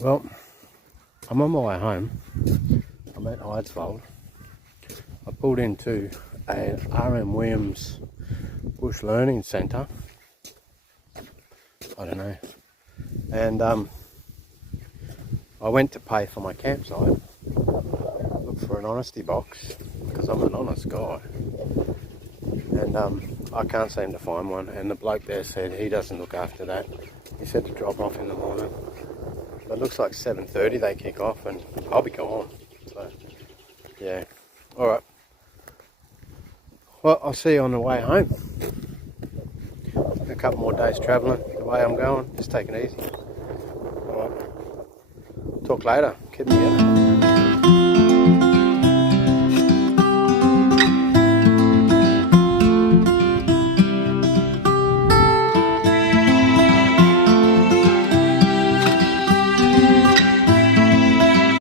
Well, I'm on my way home. I'm at Eidsvold. I pulled into a R.M. Williams Bush Learning Centre. I don't know. And I went to pay for my campsite. Look for an honesty box because I'm an honest guy. And I can't seem to find one. And the bloke there said he doesn't look after that. He said to drop off in the morning. But it looks like 7:30 they kick off and I'll be gone. So, yeah. Alright. Well, I'll see you on the way home. A couple more days travelling the way I'm going. Just take it easy. Alright. Talk later. Keep me in.